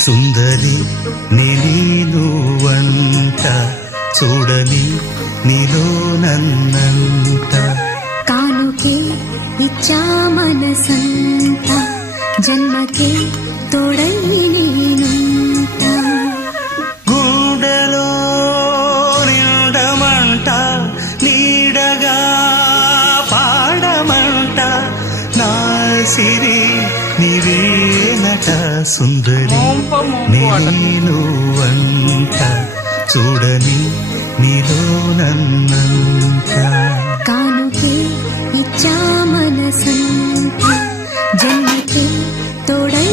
సుందరి నీను వంట చూడని నీలో నన్నంట కానుకే ఇచ్చా మనసంత జన్మకే తోడై నేనుంట గుండెలో నిండమంట నీడగా పాడమంట నా సిరి నీవేనట సుందరి నేను వంట చూడని నీలో నన్నంత కానుకే ఇచ్చా మనసంత జన్మకే తోడై